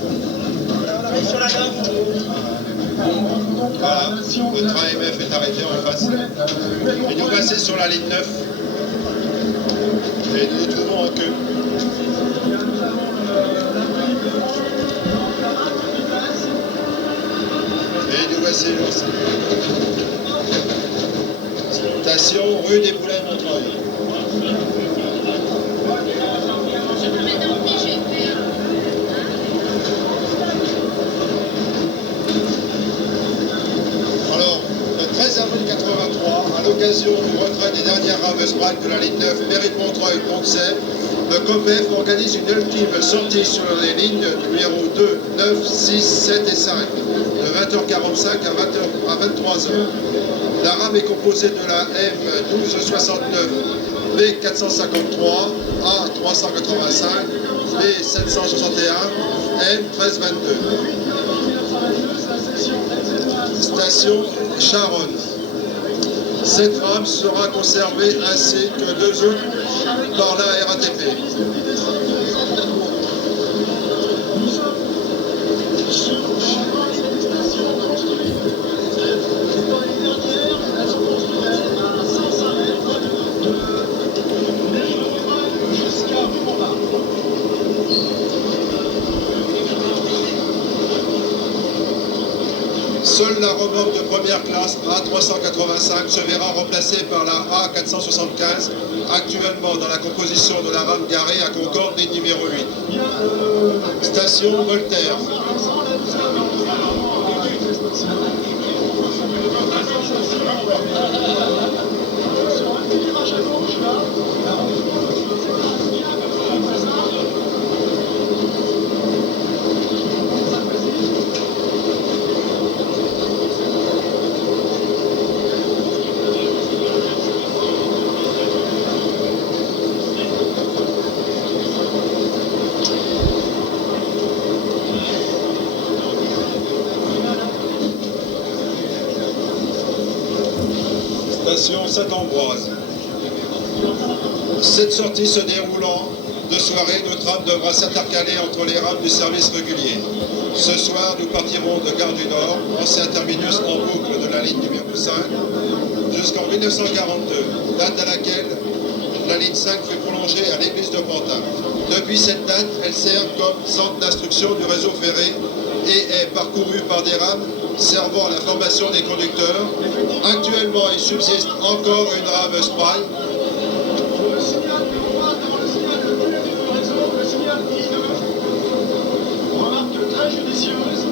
On arrive sur la 9. Voilà, le train MF est arrêté en face. Et nous passer sur la ligne 9. Et nous nous trouvons en queue. Et nous voici lancés. Station rue des Boulins Montreuil. Alors, le 13 avril 83, à l'occasion du retrait des dernières rames Sprague de la ligne 9 Mérite-Montreuil-Poncet, le COMEF organise une ultime sortie sur les lignes numéro 2, 9, 6, 7 et 5, de 20h45 à 23h. La rame est composée de la M1269, B453, A385, B761, M1322. Station Charonne. Cette rame sera conservée ainsi que 2 autres par la RATP. Seule la remorque de première classe A385 se verra remplacée par la A475, actuellement dans la composition de la rame garée à Concorde, ligne numéro 8. Station Voltaire. Station Saint-Ambroise. Cette sortie se déroulant de soirée, notre rame devra s'intercaler entre les rames du service régulier. Ce soir, nous partirons de Gare du Nord, ancien terminus en boucle de la ligne numéro 5, jusqu'en 1942, date à laquelle la ligne 5 fut prolongée à l'église de Pantin. Depuis cette date, elle sert comme centre d'instruction du réseau ferré et est parcourue par des rames servant à la formation des conducteurs. Actuellement, il subsiste encore une rame Sprague. Remarque très judicieuse.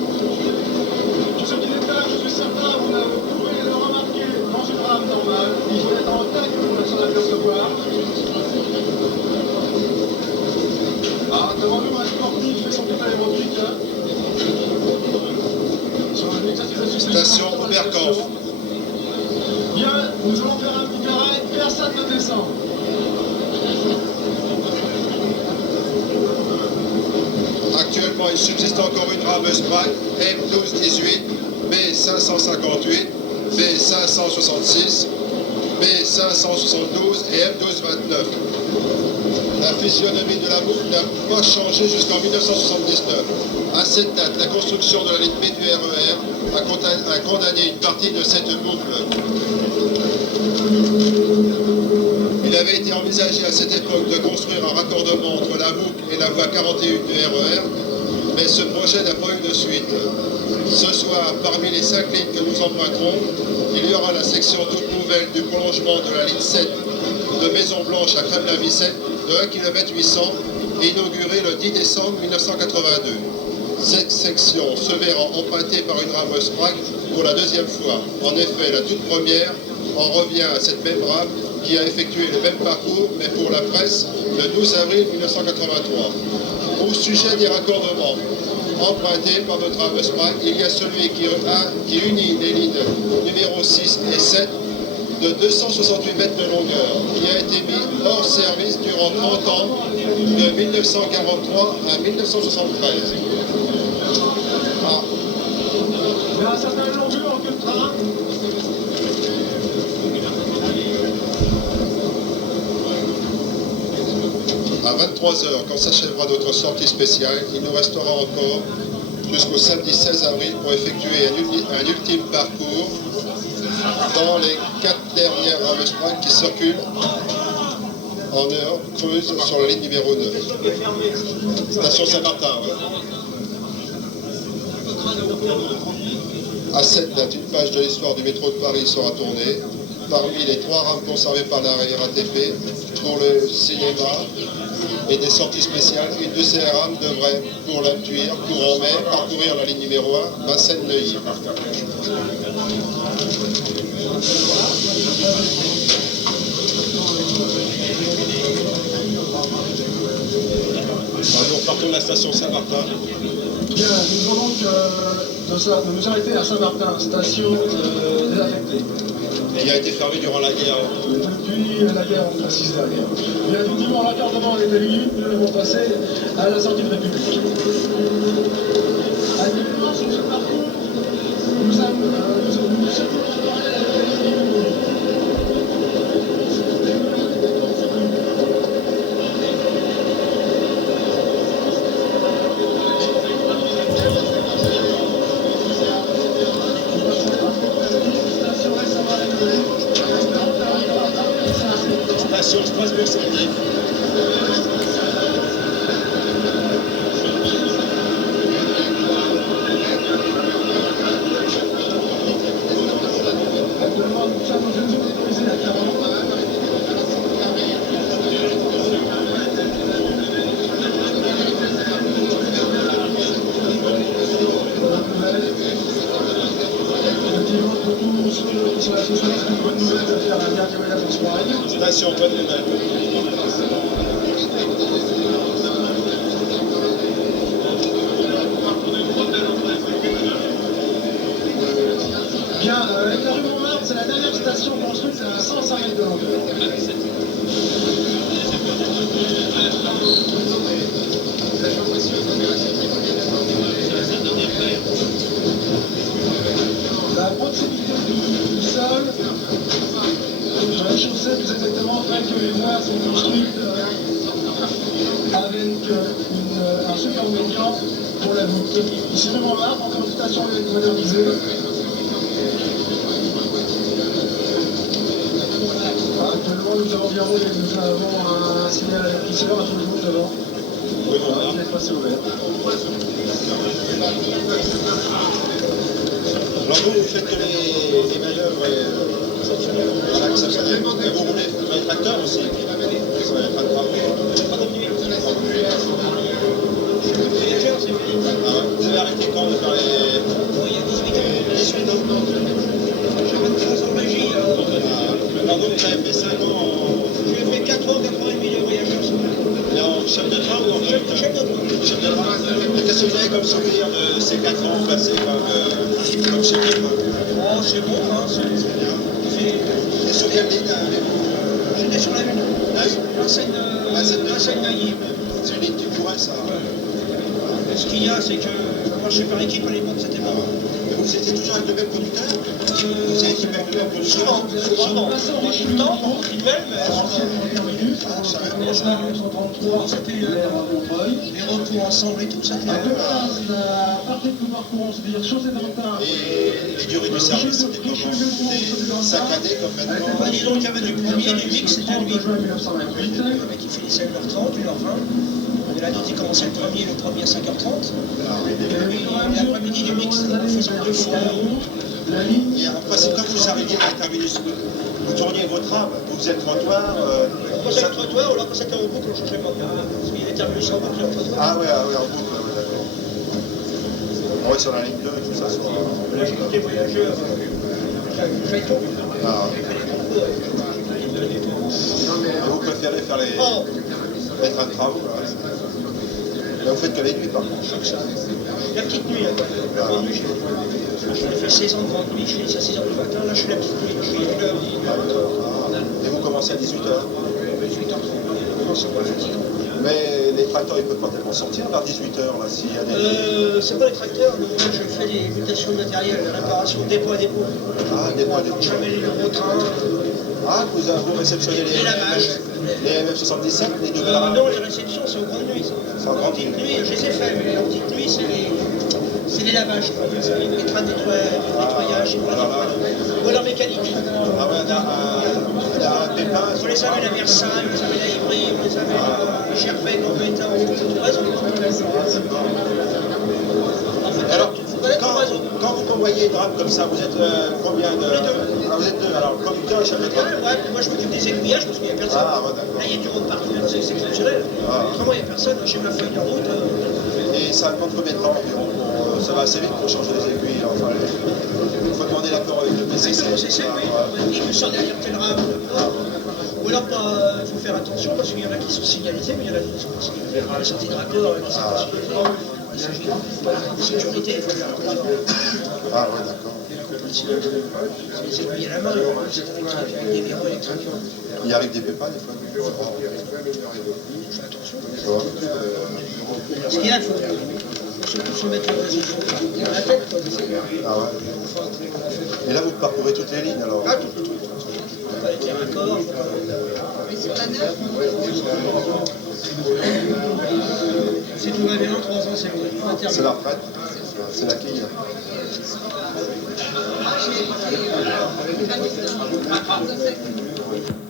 Tout ce qui n'est pas là, je suis certain, vous pouvez le remarquer dans une rame normale. Il faut être en tête pour s'en apercevoir. Ah, devant nous, un sportif fait son petit aérobique. Station Oberkampf. Bien, nous allons faire un petit arrêt, personne ne descend. Actuellement, il subsiste encore une rame Sprague M1218, B558, B566, B572 et M1229. La physionomie de la boucle n'a pas changé jusqu'en 1979. À cette date, la construction de la ligne B du RER a condamné une partie de cette boucle. Il avait été envisagé à cette époque de construire un raccordement entre la boucle et la voie 41 du RER, mais ce projet n'a pas eu de suite. Ce soir, parmi les 5 lignes que nous emprunterons, il y aura la section toute nouvelle du prolongement de la ligne 7 de Maison Blanche à Crève-la-Vicette de 1 km 800, inaugurée le 10 décembre 1982. Cette section se verra empruntée par une rame Sprague pour la 2e fois. En effet, la toute première en revient à cette même rame qui a effectué le même parcours, mais pour la presse, le 12 avril 1983. Au sujet des raccordements empruntés par notre rame Sprague, il y a celui qui unit les lignes numéro 6 et 7 de 268 mètres de longueur, qui a été mis hors service durant 30 ans, de 1943 à 1973. Ah. Il y a un certain longueur que le train. À 23 h, quand s'achèvera notre sortie spéciale, il nous restera encore jusqu'au samedi 16 avril pour effectuer un ultime parcours dans les 4 dernières ramestrades qui circulent en heure creuse sur la ligne numéro 9. Station Saint-Martin, ouais. À cette date, une page de l'histoire du métro de Paris sera tournée. Parmi les 3 rames conservées par la RATP pour le cinéma et des sorties spéciales, une de ces rames devrait, pour la Tuire, courant mai, parcourir la ligne numéro 1, Vincennes-Neuilly. Nous partons de la station Saint-Martin. Bien, nous venons donc de nous arrêter à Saint-Martin, station désaffectée. Qui a été fermée durant la guerre. Depuis la guerre, on précise la guerre. Bien, effectivement, l'accordement est établi, nous devons passer à la sortie de République. Actuellement, sur ce parcours, nous sommes préparés à la Station Strasbourg-Saint-Denis. Actuellement, nous sommes dans une zone autorisée à 40. Station Bonne Nouvelle. Bien, avec la rue Montmartre, c'est la dernière station construite à 105 mètres de longueur. La proximité du sol, de la chaussée plus exactement, fait que les voies sont construites avec un super médian pour la voûte. Ici rue Montmartre, encore une station modernisée. Actuellement, nous avons bien roulé, nous avons un signal électricitaire à tout le monde devant. Oui, Il est passé ouvert. Alors vous faites que les manœuvres exceptionnelles. Et vous roulez sur les tracteurs aussi. Sur les tracteurs. Vous avez arrêté quand de faire les... Il y a 18 ans. J'ai 23 ans de magie. Alors vous avez fait 5 ans en... J'ai fait 4 ans, 4 ans et demi de voyage. Et en chef de train ou en conducteur? Chef de train. Chef de train. Qu'est-ce que vous avez comme souvenir de ces 4 ans passés comme chef de train? Oh, c'est bon, hein. Et sur quelle ligne avez-vous? J'étais sur la Lune. La une? Vincennes-Neuilly. C'est une ligne qui pourrait, ça. Ce qu'il y a, c'est que on marchait par équipe à l'époque, c'était pas mal. Mais vous étiez toujours avec le même conducteur? Vous avez équipé avec le même conducteur? Souvent. Pas tout le temps, pour une belle, mais c'était les retours ensemble et tout, ça fait... La partie que nous parcourons, c'est-à-dire chaussée d'Antin. Et les durées du service, c'était comment? C'était saccadé comme maintenant? Bah, disons qu'il y avait du premier, du mix, c'était lui. 1928. Le mec qui finissait à 1h30, 1h20. Et là, il commençait le premier à 5h30. Et l'après-midi du mix, nous faisions 2 fois. Et après, c'est quand vous arriviez à la terminus, vous tourniez votre rame, vous faisiez le trottoir. On passait le trottoir, ou là, quand c'était en boucle, on ne changeait pas. Parce qu'il y avait terminus en boucle et en trottoir. Ah ouais, en boucle, d'accord. On va sur la ligne 2 et tout ça. Là, j'ai quitté voyageur avec Phaéton. Ah. J'ai fait des concours avec Et vous préférez faire les trains de travaux là. Là, vous faites que les nuits par contre. La petite nuit, la grande nuit, j'ai fait 16 ans de grande nuit, je finissais à 6h du matin, là je suis la petite nuit, je suis 1h. Et vous commencez à 18h. 18h30, c'est pas fatigant. Mais les tracteurs, ils ne peuvent pas tellement sortir vers 18h là, s'il y a des... C'est pas les tracteurs, non, moi je fais des mutations de matériel, la réparation dépôt à dépôt. Ah, dépôt à dépôt. Jamais les nouveaux trains. Ah, vous réceptionnez les... Les lavages. Les MM77, les deux verres. Non, les réceptions, c'est aux grandes nuits. C'est en grande nuit. Petite nuit, je les ai fait, mais la petite nuit, c'est les lavages. Les trains de nettoyage, ou alors mécanique. Ah ouais, on a un pépin. On les amène à Versailles, on les amène à Ivry, on les amène à Cherbec, en Pétain, on fait tout réseau. Alors, quand vous convoyez une rame comme ça, vous êtes combien de... Les deux. Ah, vous êtes deux, alors conducteur et chef de train. Ouais, moi je m'occupe des aiguillages parce qu'il n'y a personne. Ah, ouais, d'accord. Là, il y a du monde partout, c'est exceptionnel. Autrement, il n'y a personne, j'ai ma feuille de route. Et ça prend combien de temps environ ça va assez vite pour changer les aiguilles. Enfin, il faut demander l'accord avec le PCC. C'est ça, oui. Il me sort derrière tel rame. Ou alors, il faut faire attention parce qu'il y en a qui sont signalisés, mais il y en a qui sont pas signalisés. La sortie de raccord qui sont pas signalisés. Il s'agit de sécurité, il faut faire attention. Ah ouais, d'accord. C'est aiguilles à la main, c'est électrique, avec des verrous électriques. Il arrive des pépins des fois. Fais attention. Tu vois. Ce qu'il y a, il faut se mettre dans la tête. Ah ouais. Et là, vous parcourez toutes les lignes alors. Ah, tout. Avec les raccords. Mais sur la 9, Si tout va bien, 3 ans, c'est bon. C'est la retraite. C'est la quille. j'ai 22 ans.